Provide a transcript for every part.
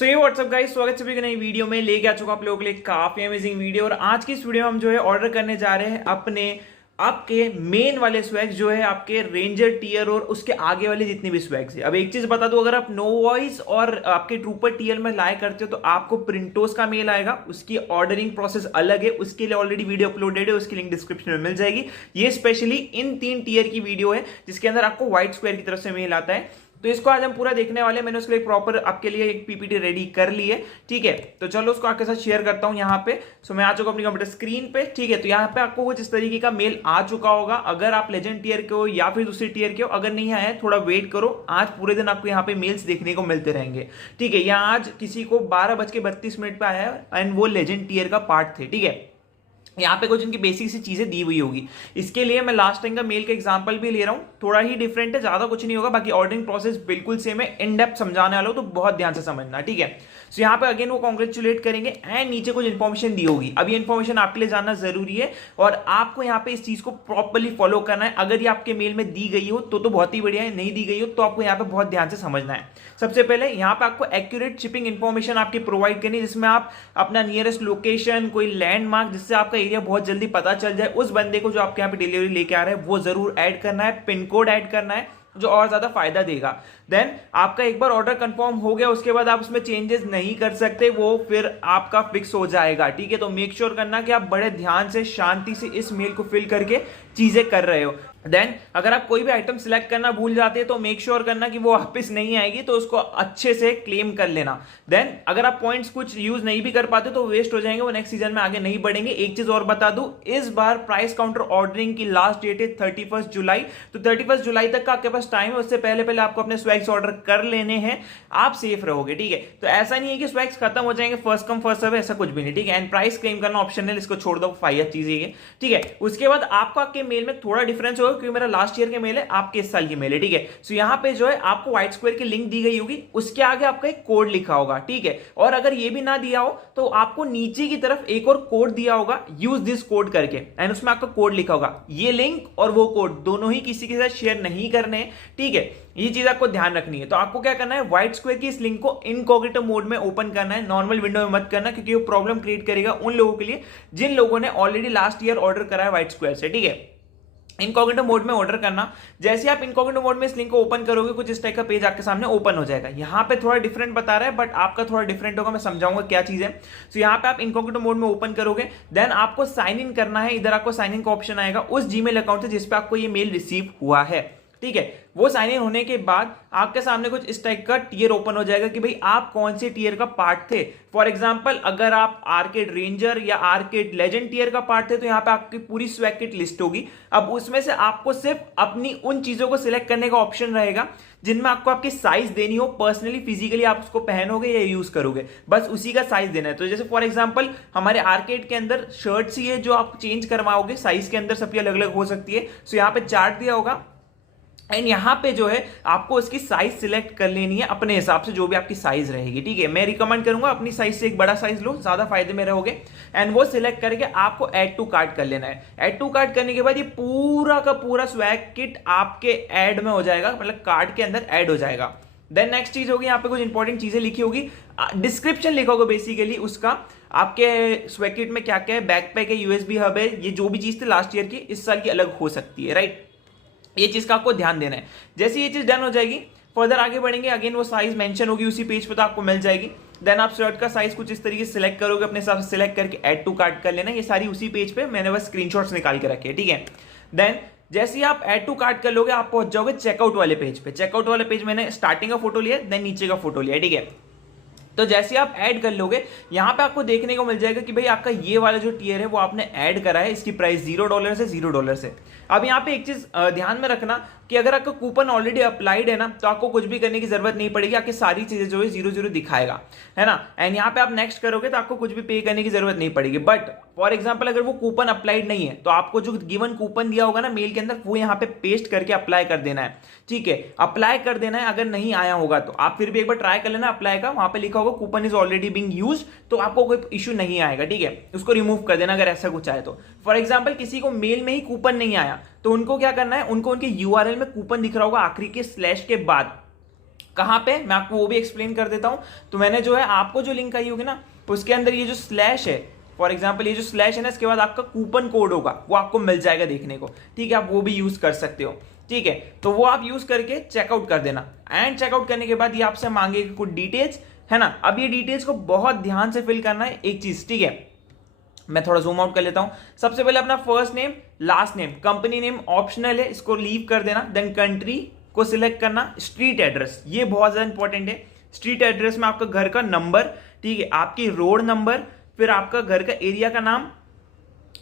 तो ये WhatsApp guys, स्वागत सभी का नई वीडियो में। लेके आ चुका आप लोगों के लिए काफी अमेजिंग वीडियो। और आज की इस वीडियो में हम जो है ऑर्डर करने जा रहे हैं अपने आपके मेन वाले स्वैग्स जो है आपके रेंजर टीयर और उसके आगे वाले जितने भी स्वैग्स है। अब एक चीज बता दूं, अगर आप नो वॉइस और आपके ट्रूपर टीयर में लाए करते हो तो आपको प्रिंटोस का मेल आएगा। उसकी ऑर्डरिंग प्रोसेस अलग है, उसके लिए ऑलरेडी वीडियो अपलोडेड है, उसकी लिंक डिस्क्रिप्शन में मिल जाएगी। ये स्पेशली इन 3 टीयर की वीडियो है जिसके अंदर आपको व्हाइट स्क्वायर की तरफ से मेल आता है। तो इसको आज हम पूरा देखने वाले हैं। मैंने उसके लिए प्रॉपर आपके लिए एक पीपीटी रेडी कर ली है, ठीक है। तो चलो उसको आपके साथ शेयर करता हूं यहाँ पे। सो मैं आ चुका अपनी कंप्यूटर स्क्रीन पे, ठीक है। तो यहाँ पे आपको कुछ इस तरीके का मेल आ चुका होगा। अगर आप लेजेंड टीयर के हो या फिर दूसरी टीयर के हो, अगर नहीं आया है थोड़ा वेट करो, आज पूरे दिन आपको यहाँ पे मेल्स देखने को मिलते रहेंगे, ठीक है। यहाँ आज किसी को 12:32 पे आया है एंड वो लेजेंड टीयर का पार्ट थे, ठीक है। यहाँ पे कुछ इनकी बेसिक सी चीजें दी हुई होगी। इसके लिए मैं लास्ट टाइम का मेल का एग्जांपल भी ले रहा हूँ, थोड़ा ही डिफरेंट है, ज्यादा कुछ नहीं होगा। बाकी ऑर्डरिंग प्रोसेस बिल्कुल सेम है। इन डेप्थ समझाने वाला हूँ तो बहुत ध्यान से समझना, ठीक है। सो यहाँ पे अगेन वो कॉन्ग्रेचुलेट करेंगे एंड नीचे कुछ इन्फॉर्मेशन दी होगी। अब ये इन्फॉर्मेशन आपके लिए जानना जरूरी है और आपको यहाँ पे इस चीज को प्रॉपरली फॉलो करना है। अगर ये आपके मेल में दी गई हो तो बहुत ही बढ़िया है, नहीं दी गई हो तो आपको यहाँ पे बहुत ध्यान से समझना है। सबसे पहले यहाँ पे आपको एक्यूरेट शिपिंग इन्फॉर्मेशन आपकी प्रोवाइड करनी है, जिसमें आप अपना नियरेस्ट लोकेशन, कोई लैंडमार्क जिससे आपका एरिया बहुत जल्दी पता चल जाए, उस बंदे को जो आपके यहाँ पे डिलीवरी लेके आ रहा है वो जरूर ऐड करना है। पिन कोड ऐड करना है जो और ज्यादा फायदा देगा। देन आपका एक बार ऑर्डर कंफर्म हो गया, उसके बाद आप उसमें चेंजेस नहीं कर सकते, वो फिर आपका फिक्स हो जाएगा, ठीक है। तो मेक श्योर करना कि आप बड़े ध्यान से शांति से इस मेल को फिल करके चीजें कर रहे हो। देन अगर आप कोई भी आइटम सिलेक्ट करना भूल जाते हैं तो मेक श्योर करना कि वो वापस नहीं आएगी, तो उसको अच्छे से क्लेम कर लेना। देन अगर आप पॉइंट्स कुछ यूज नहीं भी कर पाते तो वेस्ट हो जाएंगे, वो नेक्स्ट सीजन में आगे नहीं बढ़ेंगे। एक चीज और बता दूं, इस बार प्राइस काउंटर ऑर्डरिंग की लास्ट डेट है 31 जुलाई। तो 31 जुलाई तक का आपके पास टाइम है, उससे पहले पहले आपको अपने स्वैग्स ऑर्डर कर लेने हैं, आप सेफ रहोगे, ठीक है। तो ऐसा नहीं है कि स्वैग्स खत्म हो जाएंगे, फर्स्ट कम फर्स्ट सर्व, ऐसा कुछ भी नहीं, ठीक है। एंड प्राइस क्लेम करना ऑप्शनल, इसको छोड़ दो, फायर चीज है, ठीक है। उसके बाद आपको आपके मेल में थोड़ा डिफरेंस होगा क्योंकि मेरा लास्ट ईयर के मेल है, आपके इस साल की मेल है, ठीक है। सो यहाँ पे जो है आपको व्हाइट स्क्वायर की लिंक दी गई होगी, उसके आगे आपका एक कोड लिखा होगा, ठीक है। और अगर ये भी ना दिया हो तो आपको नीचे की तरफ एक और कोड दिया होगा, यूज दिस कोड करके, एंड उसमें आपका कोड लिखा होगा। ये लिंक और वो कोड दोनों ही किसी के साथ शेयर नहीं करने, ठीक है। ये चीज आपको ध्यान रखनी है। तो आपको क्या करना है, व्हाइट स्क्वायर की इस लिंक को इनकॉग्निटो मोड में ओपन करना है, नॉर्मल विंडो में मत करना, क्योंकि वो प्रॉब्लम क्रिएट करेगा उन लोगों के लिए जिन लोगों ने ऑलरेडी लास्ट ईयर ऑर्डर करा है व्हाइट स्क्वायर से, ठीक है। इनकॉग्निटो मोड में ऑर्डर करना। जैसे आप इनकॉग्निटो मोड में इस लिंक को ओपन करोगे, कुछ इस टाइप का पेज आपके सामने ओपन हो जाएगा। यहाँ पे थोड़ा डिफरेंट बता रहा है बट आपका थोड़ा डिफरेंट होगा, मैं समझाऊंगा क्या चीज है। सो यहाँ पे आप इनकॉग्निटो मोड में ओपन करोगे, देन आपको साइन इन करना है। इधर आपको साइन इन का ऑप्शन आएगा उस जीमेल अकाउंट से जिसपे आपको ये मेल रिसीव हुआ है, ठीक है। वो साइन इन होने के बाद आपके सामने कुछ इस टाइप का टीयर ओपन हो जाएगा कि भाई आप कौन से टीयर का पार्ट थे। फॉर एग्जांपल अगर आप आर्केड रेंजर या आर्केड लेजेंड टीयर का पार्ट थे तो यहाँ पे आपकी पूरी स्वैग किट लिस्ट होगी। अब उसमें से आपको सिर्फ अपनी उन चीजों को सिलेक्ट करने का ऑप्शन रहेगा जिनमें आपको आपकी साइज देनी हो, पर्सनली फिजिकली आप उसको पहनोगे या यूज करोगे, बस उसी का साइज देना है। तो जैसे फॉर एग्जांपल हमारे आर्केड के अंदर शर्ट्स ही है जो आप चेंज करवाओगे, साइज के अंदर सबकी अलग अलग हो सकती है। सो यहाँ पे चार्ट दिया होगा एंड यहाँ पे जो है आपको उसकी साइज सिलेक्ट कर लेनी है अपने हिसाब से, जो भी आपकी साइज रहेगी, ठीक है। मैं रिकमेंड करूंगा अपनी साइज से एक बड़ा साइज लो, ज्यादा फायदे में रहोगे। एंड वो सिलेक्ट करके आपको ऐड टू कार्ट कर लेना है। ऐड टू कार्ट करने के बाद ये पूरा का पूरा स्वैग किट आपके ऐड में हो जाएगा, मतलब कार्ट के अंदर ऐड हो जाएगा। देन नेक्स्ट चीज होगी, यहाँ पे कुछ इंपॉर्टेंट चीजें लिखी होगी, डिस्क्रिप्शन लिखोगे बेसिकली उसका, आपके स्वैग किट में क्या क्या है, बैकपैक है, यूएसबी हब है, ये जो भी चीज थी लास्ट ईयर की इस साल की अलग हो सकती है, राइट। ये चीज का आपको ध्यान देना है। जैसे ये चीज डन हो जाएगी, फर्दर आगे बढ़ेंगे, अगेन वो साइज मेंशन होगी उसी पेज पे तो आपको मिल जाएगी। देन आप शर्ट का साइज कुछ इस तरीके से सिलेक्ट करोगे, अपने हिसाब से सिलेक्ट करके ऐड टू कार्ट कर लेना। ये सारी उसी पेज पे मैंने बस स्क्रीनशॉट्स निकाल के रखे, ठीक है। देन जैसे ही आप ऐड टू कार्ट कर लोगे, आप पहुंच जाओगे चेकआउट वाले पेज पे। चेकआउट वाले पेज मैंने स्टार्टिंग का फोटो लिया, देन नीचे का फोटो लिया, ठीक है। तो जैसे आप ऐड कर लोगे, यहां पे आपको देखने को मिल जाएगा कि भाई आपका ये वाला जो टियर है वो आपने ऐड करा है, इसकी प्राइस $0 से $0 से। अब यहाँ पे एक चीज ध्यान में रखना कि अगर आपका कूपन ऑलरेडी अप्लाइड है ना, तो आपको कुछ भी करने की जरूरत नहीं पड़ेगी, आपकी सारी चीजें जो है 0 दिखाएगा, है ना। एंड यहाँ पे आप नेक्स्ट करोगे तो आपको कुछ भी पे करने की जरूरत नहीं पड़ेगी। बट फॉर एग्जाम्पल अगर वो कूपन अप्लाइड नहीं है तो आपको जो गिवन कूपन दिया होगा ना मेल के अंदर, वो यहाँ पे पेस्ट करके अप्लाई कर देना है, ठीक है। अप्लाई कर देना है, अगर नहीं आया होगा तो आप फिर भी एक बार ट्राई कर लेना अप्लाई का, वहां पे लिखा होगा coupon is already being used, तो आपको कोई इशू नहीं आएगा, ठीक है। उसको रिमूव कर देना अगर ऐसा कुछ आए तो। फॉर एग्जाम्पल किसी को मेल में ही कूपन नहीं आया तो उनको क्या करना है, उनको उनके यूआरएल में कूपन दिख रहा होगा आखिरी के स्लैश के बाद, कहाँ पे, मैं आपको वो भी एक्सप्लेन कर देता हूँ। तो मैंने जो है आपको जो लिंक आई होगी ना, उसके अंदर ये जो स्लैश है, फॉर एग्जाम्पल ये जो स्लैश है ना, इसके बाद आपका कूपन कोड होगा, वो आपको मिल जाएगा देखने को, ठीक है। आप वो भी यूज कर सकते हो, ठीक है। तो वो आप यूज करके चेकआउट कर देना। एंड चेकआउट करने के बाद ये आपसे मांगेगा कुछ डिटेल्स, है ना। अब ये डिटेल्स को बहुत ध्यान से फिल करना है, एक चीज, ठीक है। मैं थोड़ा जूम आउट कर लेता हूं। सबसे पहले अपना first name, last name, company name optional है, इसको लीव कर देना। देन कंट्री को सिलेक्ट करना, स्ट्रीट एड्रेस, ये बहुत ज्यादा इंपॉर्टेंट है। स्ट्रीट एड्रेस में आपका घर का नंबर, ठीक है, आपकी रोड नंबर, फिर आपका घर का एरिया का नाम,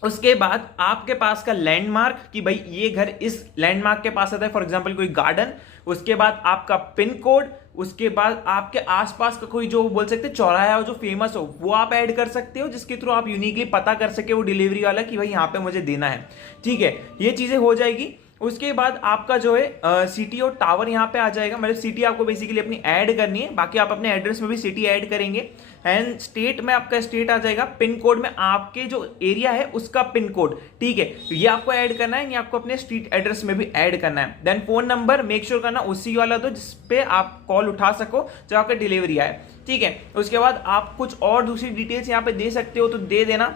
उसके बाद आपके पास का लैंडमार्क कि भाई ये घर इस लैंडमार्क के पास आता है, फॉर एग्जांपल कोई गार्डन। उसके बाद आपका पिन कोड, उसके बाद आपके आसपास का कोई जो बोल सकते हैं चौराहा हो जो फेमस हो, वो आप ऐड कर सकते हो, जिसके थ्रू आप यूनिकली पता कर सके वो डिलीवरी वाला कि भाई यहाँ पे मुझे देना है, ठीक है। ये चीजें हो जाएगी। उसके बाद आपका जो है सिटी और टावर यहाँ पे आ जाएगा, मतलब सिटी आपको बेसिकली अपनी ऐड करनी है, बाकी आप अपने एड्रेस में भी सिटी ऐड करेंगे। एंड स्टेट में आपका स्टेट आ जाएगा, पिन कोड में आपके जो एरिया है उसका पिन कोड, ठीक है, तो ये आपको ऐड करना है, ये आपको अपने स्ट्रीट एड्रेस में भी ऐड करना है। Then phone number make sure करना उसी वाला दो जिसपे आप कॉल उठा सको जब आपका डिलीवरी आए, ठीक है। उसके बाद आप कुछ और दूसरी डिटेल्स यहाँ पे दे सकते हो तो दे देना।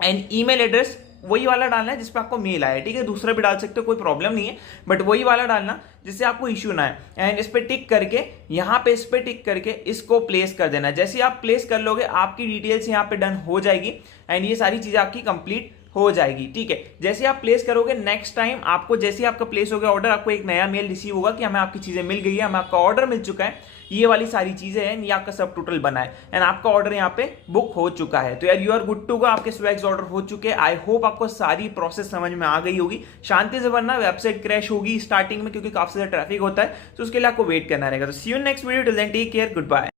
एंड ईमेल एड्रेस वही वाला डालना है जिसपे आपको मेल आया है, ठीक है। दूसरा भी डाल सकते हो, कोई प्रॉब्लम नहीं है, बट वही वाला डालना जिससे आपको इश्यू ना है। एंड इस पे टिक करके, यहाँ पे इस पे टिक करके इसको प्लेस कर देना। जैसे आप प्लेस कर लोगे आपकी डिटेल्स यहाँ पे डन हो जाएगी एंड ये सारी चीजें आपकी कंप्लीट हो जाएगी, ठीक है। जैसे आप प्लेस करोगे, नेक्स्ट टाइम आपको जैसे ही आपका प्लेस हो गया ऑर्डर, आपको एक नया मेल रिसीव होगा कि हमें आपकी चीजें मिल गई है, हमें आपका ऑर्डर मिल चुका है, ये वाली सारी चीजें हैं, ये आपका सब टोटल बना है एंड आपका ऑर्डर यहाँ पे बुक हो चुका है। तो यार you are good to go, आपके स्वैग्स ऑर्डर हो चुके हैं। आई होप आपको सारी प्रोसेस समझ में आ गई होगी। शांति से, वरना वेबसाइट क्रैश होगी स्टार्टिंग में क्योंकि काफी ज्यादा ट्रैफिक होता है, तो उसके लिए आपको वेट करना रहेगा। तो see you next video, till then take care, good bye.